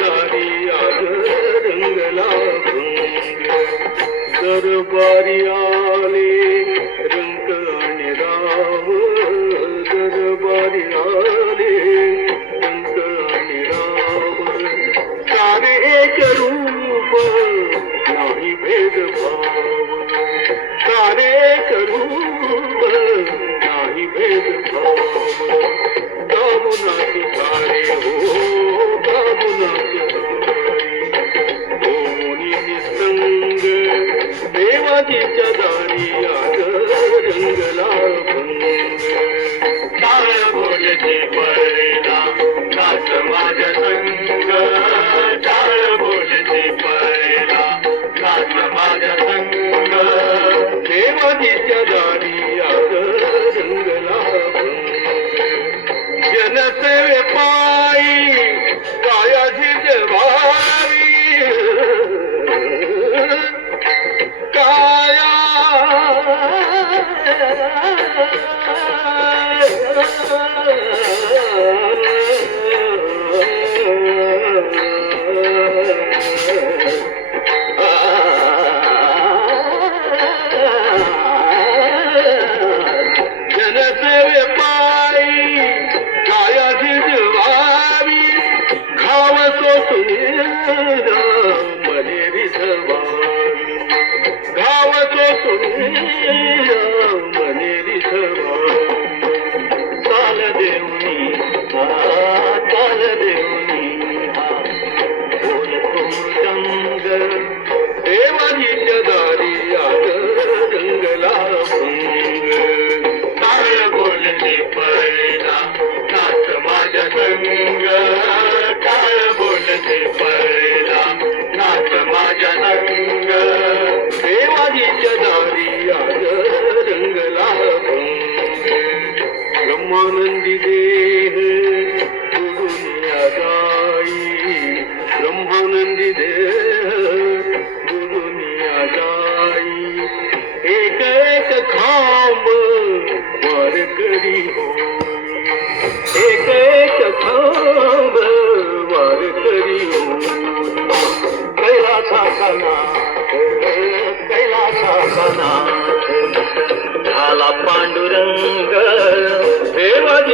दारी आज रंगला भंग दरबारी आले रंग आणि राव दरबारी आले रंग आणि राव सारे एक रूप नाही भेदभाव सारे एक रूप नाही भेदभाव गावनाचे सारे हो गावनाचे निसंग देवाजीच्या दारी आज रंगला भंग टाळ बोलते परेला नाच माझ्या संग टाळ बोलते परेला नाच माझ्या संग देवाजीच्या दारी आज रंगला भंग जनसेवे पायी कायाची जवारी काया जनसेवे पायी कायाची जवारी घाव सोसून मलेरी धवारी घाव सोसून मलेरी धवारी चाल देऊनी चाल देऊनी बोलतो रंग देवाजीच्या दारी आज रंगला भंग टाळ बोलते पहिला नाच माझ्या संग टाळ बोलते पहिला नाच माझ्या संग देवाजीच्या दारी आज रंगला भंग ब्रह्मानंदी देह गुरुनिया गाई ब्रह्मानंदी देह गुरुनिया गाई एक एक खांब वारकरी होई एक एक खांब वारकरी होई कैलासाचा कैलासाचा झाला पांडुरंग देवाजी